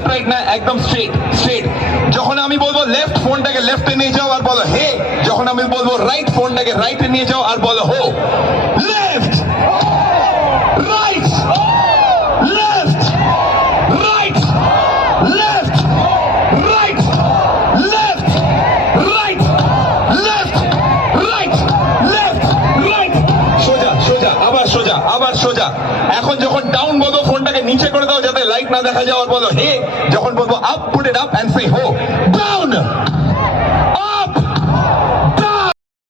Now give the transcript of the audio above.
Left right না, একদম straight straight. যখন আমি বলবো লেফট, ফোনটাকে লেফটে নিয়ে যাও আর বলো হে। যখন আমি বলবো রাইট, ফোনটাকে রাইটে নিয়ে যাও আর বলো হো। Left right left right left right left right left right left right. সোজা সোজা, আবার সোজা, আবার সোজা। এখন যখন ডাউন বলবো ফোনটাকে নিচে করে দাও যাতে লাইট না দেখা যাওয়ার বলো হে। যখন বলবো up, put it up and সে হো।